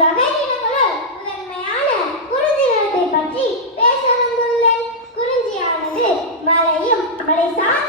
வகை இனங்களுள் முதன்மையான குறிஞ்சி நிலத்தை பற்றி பேச வந்துள்ளேன். குறிஞ்சியானது மலையும் மலை சார்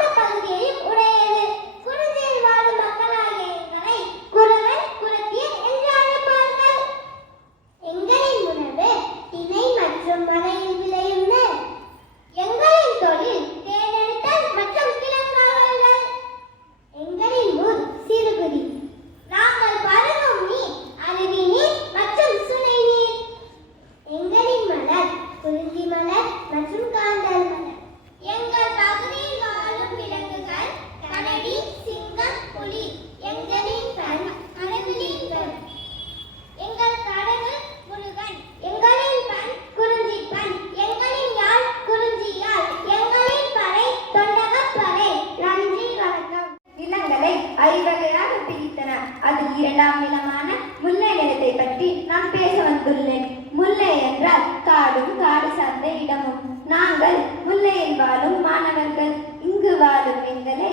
இரண்டாம் நிலமான முல்லை நிலத்தை பற்றி நான் பேச வந்துள்ளேன். முல்லை என்றால் காடும் காடு சார்ந்த இடமும். நாங்கள் முல்லையில் வாழும் மாணவர்கள். இங்கு வாழும் எங்களை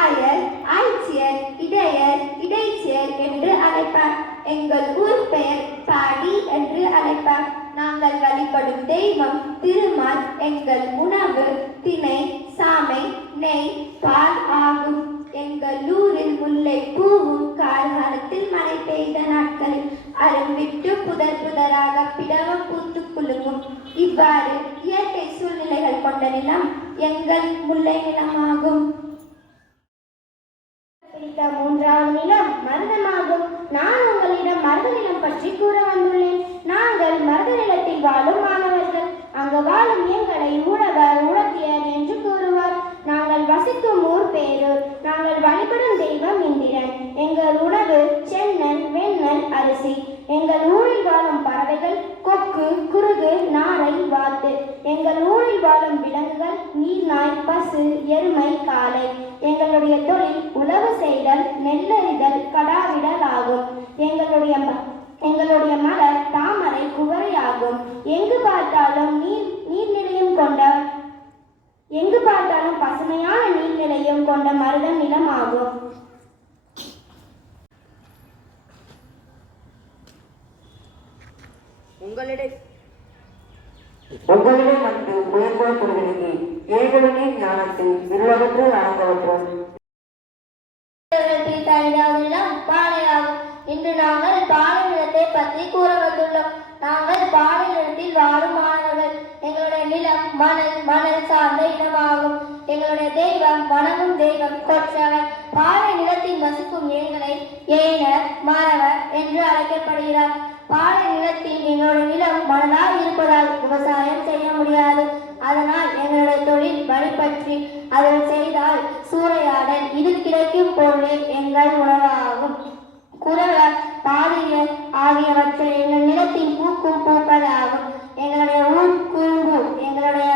ஆயர் ஆய்ச்சியர் இடையர் இடைச்சியர் என்று அழைப்பார். எங்கள் ஊர் பெயர் பாடி என்று அழைப்பார். நாங்கள் வழிபடும் தெய்வம் திருமால். எங்கள் உணவு திணை சாமை நெய் பால் ஆகும். எங்கள் ஊரில் முல்லை பூவும் கார்காலத்தில் மழை பெய்த நாட்களில் அரும்பிட்டு புதர் புதராக பிடவம் பூத்து குலுங்கும். இவ்வாறு இயற்கை சூழ்நிலைகள் கொண்ட நிலம் எங்கள் முல்லை நிலமாகும். பிடித்த மூன்றாவது நிலம் மருதமாகும். நான் உங்களிடம் மருத நிலம் பற்றி கூற வந்துள்ளேன். நாங்கள் மருத நிலத்தில் வாழும் மாணவர்கள். அங்கு வாழும் எங்களை ஊழவர் ஊழத்தியர் என்று கூறுவார். நாங்கள் வசிக்கும் ஊர் பேரூர். நாங்கள் வழிபடும் தெய்வம் இந்த. எங்கள் உணவு சென்னல் வெண்ணல் அரிசி. எங்கள் ஊரில் வாழும் பறவைகள் கொக்கு குருகு நாரை வாத்து. எங்கள் ஊரில் வாழும் விலங்குகள் நீர்நாய் பசு எருமை காளை. எங்களுடைய தொழில் உழவு செய்தல் நெல்லறிதல் கடாவிடல் ஆகும். எங்களுடைய ம- எங்களுடைய மலர் தாமரை குவரை ஆகும். எங்கு பார்த்தாலும் நீர் நீர்நிலையும் கொண்ட எங்கு பார்த்தாலும் பசுமையான நீர்நிலையும் கொண்ட மருதம் நிலம் ஆகும் உங்களிடம் உங்களிடம் வந்து உயர்ந்தோர் கொள்கிறது ஏகவனே ஞானத்தை விரிவகற்று ஆழ்ந்தவற்றும் ஐந்தாவது பாலையாகும். இன்று நாங்கள் பாலை நிலத்தை பற்றி கூற வந்துள்ளோம் நாங்கள் பாலை நிலத்தில் வாழும் மாணவர்கள். எங்களுடைய நிலம் மணல் மணல் சார்ந்த இடமாகும். எங்களுடைய தெய்வம் வணங்கும் தெய்வம் கொற்றவர். பாலை நிலத்தில் வசிக்கும் எங்களை ஏனர் மறவர் என்று அழைக்கப்படுகிறார். பாலை நிலத்தில் எங்களோட நிலம் மணலாய் இருப்பதால் விவசாயம் செய்ய முடியாது. அதனால் எங்களுடைய தொழில் வழிபற்றி அதை செய்தால் சூறையாடல் இதில் கிடைக்கும் பொருளே எங்கள் உணவாகும். குரல பாலியல் ஆகியவற்றை எங்கள் நிலத்தின் பூக்கும் பூக்கள் ஆகும் எங்களுடைய ஊர் குறும்பு எங்களுடைய